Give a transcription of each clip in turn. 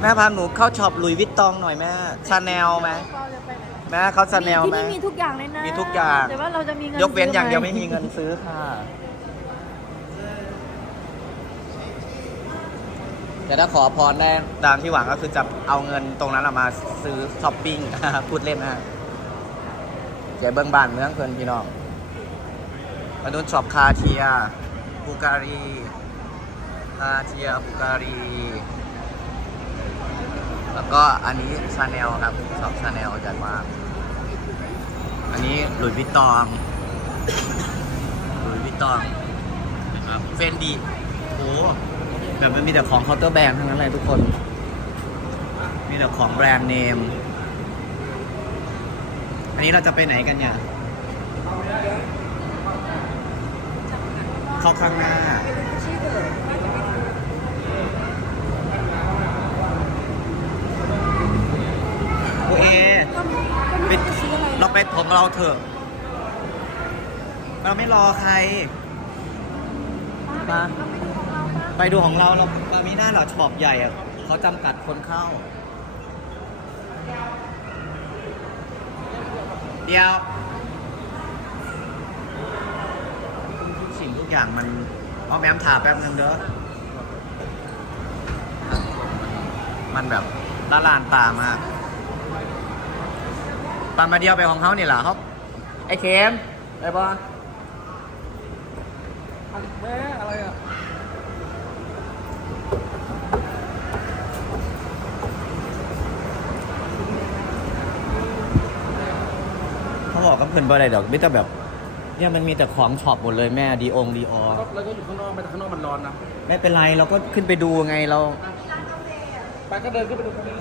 แม่พาหนูเข้าช็อปหลุยส์วิตตองหน่อยแม่ชาแนลไหมเราจะไปไหนแม่เขาชาแนลที่ไหม นี่มีทุกอย่างเลยนะมีทุกอย่าง แต่ว่าเราจะมีเงินยกเว้นซื้อย่างเดียวหไม่มีเงินซื้อค่ะแต่ถ้าขอพรได้ตามที่หวังก็คือจะเอาเงินตรงนั้นอะมาซื้อช้อปปิ้ง พูดเล่นนะฮะแกเบิ้งบ้านเมืองเพิ่นพี่น้องมาดูช็อปคาเทียบูการีคาเทียบูการี แล้วก็อันนี้ชาแนลครับช็อปชาแนลใหญ่มาก อันนี้หลุยส์วิตตองหลุยส์วิตตองนะครับเฟนดีโอ้แบบมันมีแต่ของเคาน์เตอร์แบรนด์ทั้งนั้นเลยทุกคน มีแต่ของแบรนด์เนม อันนี้เราจะไปไหนกันเนี่ยเข้าข้างหน้า โอเอ ไปเราไป ของเราเถอะ เราไม่รอใคร มา ไปดูของเราเรามามีหน้าเหรอช็อปใหญ่อะเขาจำกัดคนเข้า เดียว ทุกสิ่งทุกอย่างมันเอาแมมถามแป๊บนึงเด้อ มันแบบละลานตามาก ตอนมาเดียวไปของเขานี่แหละเขาไอ้เข็มไอ้บอแม่อะไรอะเขาบอกกับเพื่อนบ่ได้ดอกไม่แต่แบบ เนี่ยมันมีแต่ของช็อปหมดเลยแม่ดีองดีออเราก็อยู่ข้างนอกไปแต่ข้างนอกมันร้อนนะ ไม่เป็นไรเราก็ขึ้นไปดูไงเรา ไปก็เดินขึ้นไปดูตรงนี้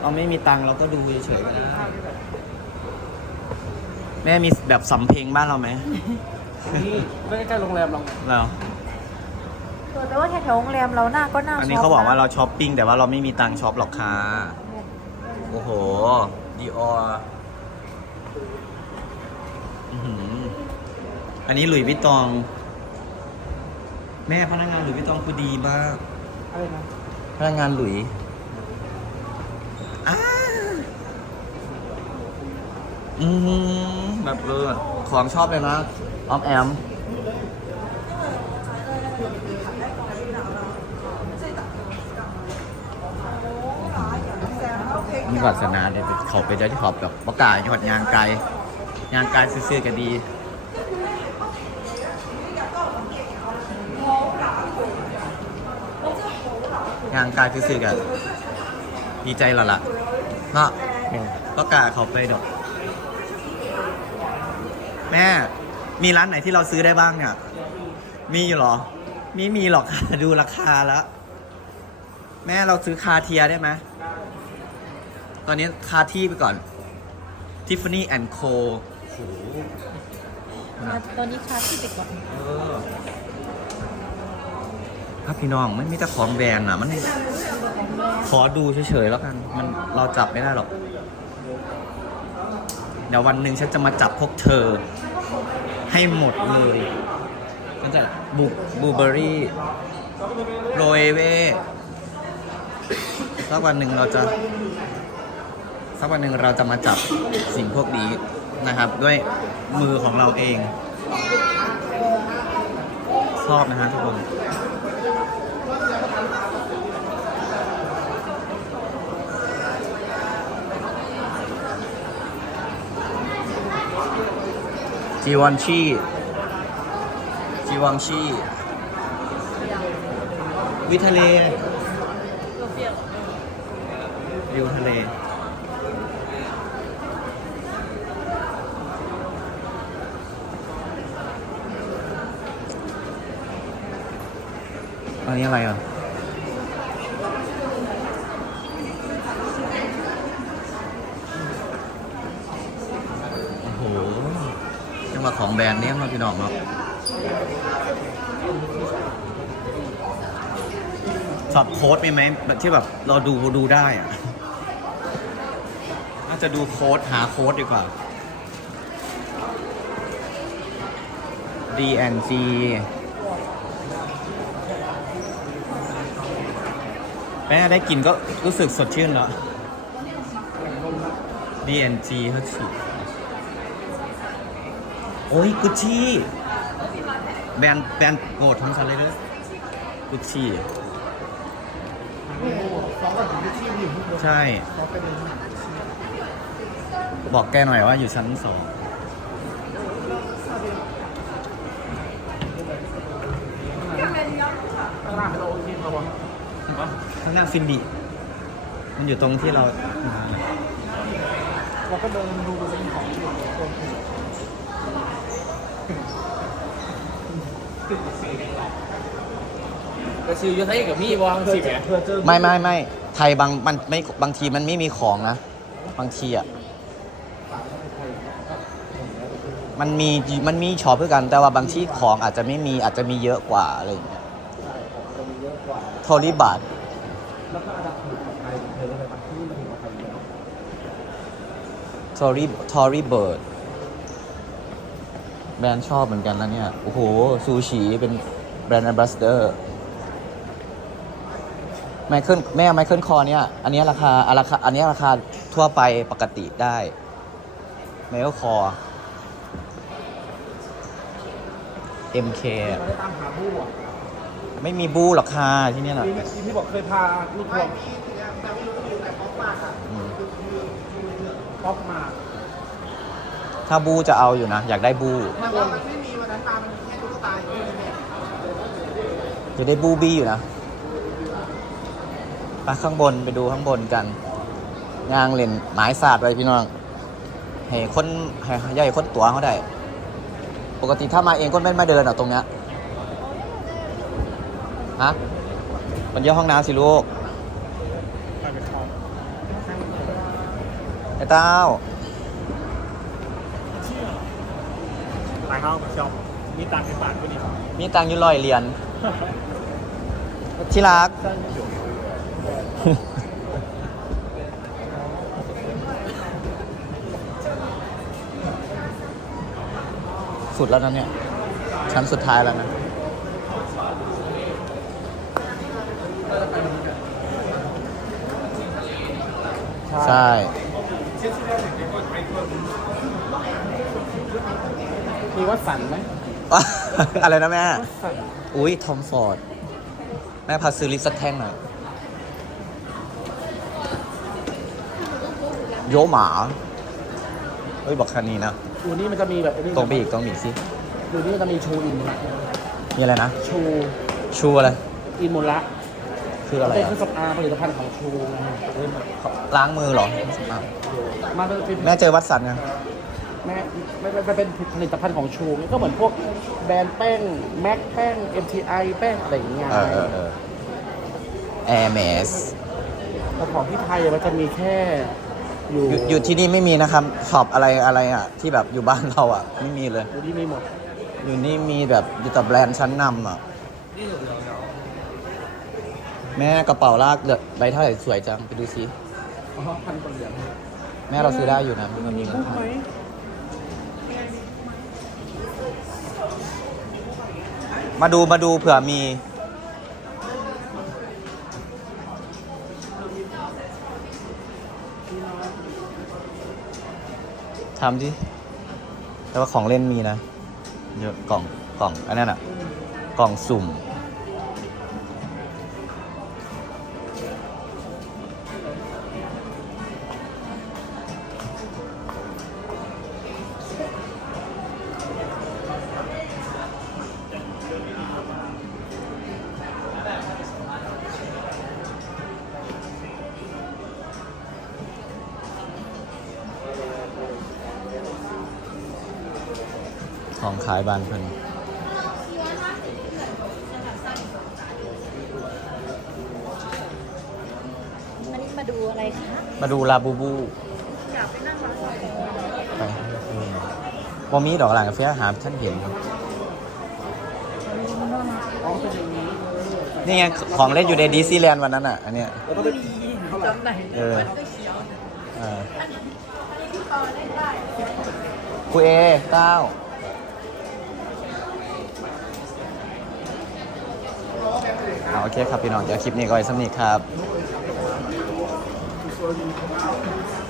เราไม่มีตังค์เราก็ดูเฉยๆก็ได้แม่มีแบบสำเพ็งบ้านเราไหมนี่ใกล้ๆโรงแรมเราเราเออแต่ว่าแถวๆโรงแรมเราหน้าก็น่าอันนี้ช็เขาบอกว่านะเราช้อปปิ้งแต่ว่าเราไม่มีตังค์ช็อปหรอกค่ะโอ้โหดีอออันนี้หลุยส์วิตตอง แม่พนักงานหลุยส์วิตตองคือดีมาก อะไรนะ พนักงานหลุย อ้าอืมแบบเออของชอบเลยนะออมแอม มีวาสนาเดี๋ยเขาไปได้ที่ขอบแบบประกาศยอดยางไกลยางไกลซื่อๆกันดียางไกายซื่อๆกัน ดีใจและล่ะเนาะก็กล้าเขาไปดอก แม่ มีร้านไหนที่เราซื้อได้บ้างเนี่ย มีอยู่เหรอมีมีหรอกค่ะ ดูราคาแล้ว แม่เราซื้อคาเทียได้ไหม ตอนนี้คาที่ไปก่อน Tiffany and Co โอ้โหตอนนี้คาที่ไปก่อน เออ ครับพี่น้องมันมีแต่ของแบรนด์อะ มัน ขอดูเฉยๆแล้วกัน มันเราจับไม่ได้หรอก เดี๋ยววันหนึ่งฉันจะมาจับพวกเธอ ให้หมดเลยฉันจะบูบูเบอรี่โรยเวสักวันหนึ่งเราจะสักวันหนึ่งเราจะมาจับสิ่งพวกนี้นะครับ ด้วยมือของเราเอง ชอบนะฮะทุกคน จีวอนชีจีวอนชีวิทะเลวิวทะเลอันนี้อะไรอะ โอ้โหยังมา ของแบรนด์เนี้ยมาพี่น้องเนาะสอบโค้ดมีไหมที่แบบเราดูดูได้อะน่าจะดูโค้ดหาโค้ดดีกว่า DNG แม่ได้กินก็รู้สึกสดชื่นแล้ว DNG เขาฉีด โอ้ยกุชชี่ แบรนด์แบรนด์โปรดของฉันเลยเด้อกุชชี่ สองก็ถึงที่ที่อยู่ข้างบนใช่เราไปเดินหาบอกแกหน่อยว่าอยู่ชั้นสองข้างหน้าเป็นโอเคครับผมข้างหน้าฟินดิมันอยู่ตรงที่เรามาเราก็เดินดูเป็นของอยู่ตรง ก็ซื้อยูไทยกับพี่วางสิแหมเพื่อเจอไม่ไม่ไม่ไทยบางมันไม่บางทีมันไม่มีของนะ บางทีอะมันมีมันมีช็อปเพื่อกัน แต่ว่าบางที่ของอาจจะไม่มีอาจจะมีเยอะกว่าอะไรอย่างเงี้ยใช่ของมีเยอะกว่าโทริบัตแล้วก็อาจจะถูกกับไทยเธอเลยบางที่มันถูกกับไทยเยอะทอรี่ทอรี่เบิร์ด แบรนด์ชอบเหมือนกันนะเนี่ย โอ้โห ซูชิเป็นแบรนด์ a อ b บ s สเดอร์ไมเคิลแม่ไมเคิลคอเนี่ย อันนี้ราคาอันราคาอันนี้ราคาทั่วไปปกติได้ไมเคิลคอ MK เราได้ตามหาผู้อะไม่มีบูหรอกค่ะที่เนี่ยหรอกที่ที่พี่บอกเคยพาลูกทัวร์อืมป๊อปมา ถ้าบูจะเอาอยู่นะ อยากได้บูแต่ว่ามันไม่มีวันนั้นมามันมีแค่ตุ๊กตาอยู่ที่นี่จะได้บูบี้อยู่นะไปข้างบนไปดูข้างบนกันยางเล่นหมายศาสตร์ไปพี่น้องให้คนให้ใหญ่คนตัวเขาได้ ปกติถ้ามาเองก็ไม่มาเดินอะตรงเนี้ยฮะมันเยอะห้องน้ำสิลูกไปไปเข้า ไอ้เต้าไปเข้ากับชอบมีตังค์ในบาทก็ดีมีตังค์อยู่ลอยเหรียญที่รัก สุดแล้วนะเนี่ย ชั้นสุดท้ายแล้วนะใช่ มีวัดสันไหมอะไรนะแม่ วัดสันอุ้ยทอมฟอร์ด แม่พาซื้อลิปสักแท่งหน่อย โยหมา เฮ้ย บอกคันนี้นะอยู่นี่มันจะมีแบบไอ้นี่ตรงไปอีกตรงไปอีกสิอยู่นี่มันจะมีชูอินนะมีอะไรนะ ชู ชูอะไร อินมูละ คืออะไรเป็นอะเครื่องสำอางผลิตภัณฑ์ของชูไงเออล้างมือเหรออะมาเป็นแม่เจอวัดสันยังแม่ไม่ไม่ไม่เป็นผลิตภัณฑ์ของชูก็เหมือนพวกแบรนด์แป้งแม็กแป้ง MTI แป้งอะไรอย่างเงี้ยเออเออเออแอร์เมสแต่ของที่ไทยมันจะมีแค่ อยู่อยู่อยู่ที่นี่ไม่มีนะครับช็อปอะไรอะไรอะ ที่แบบอยู่บ้านเราอะ ไม่มีเลย อยู่ที่มีหมด อยู่นี่มีแบบอยู่แต่แบรนด์ชั้นนำอะ แม่กระเป๋าลากเหลือใบเท่าไหร่สวยจังไปดูซิอ๋อพันกว่าเหรียญแม่เราซื้อได้อยู่นะมันมีเงินคุ้มไหมมาดูมาดูเผื่อมี ทำดิแต่ว่าของเล่นมีนะ เยอะกล่องกล่อง อันนั้นอะ กล่องสุ่ม ของขายบานเพิ่นอันนี้มาดูอะไรคะมาดูลาบูบูอยากไปนั่งร้านกาแฟไปอืมบอมีดอกหลังกาแฟหาท่านเห็นครับอ๋อเป็นอย่างนี้นี่ไงของเล่นอยู่ในดิสนีย์แลนด์วันนั้นอะ อันเนี้ยแล้วก็ไปเท่าไหร่จำไหนเออเออครูเอเก้า เอาโอเคครับพี่น้องเดี๋ยวคลิปนี้ก็ไว้สำนีครับ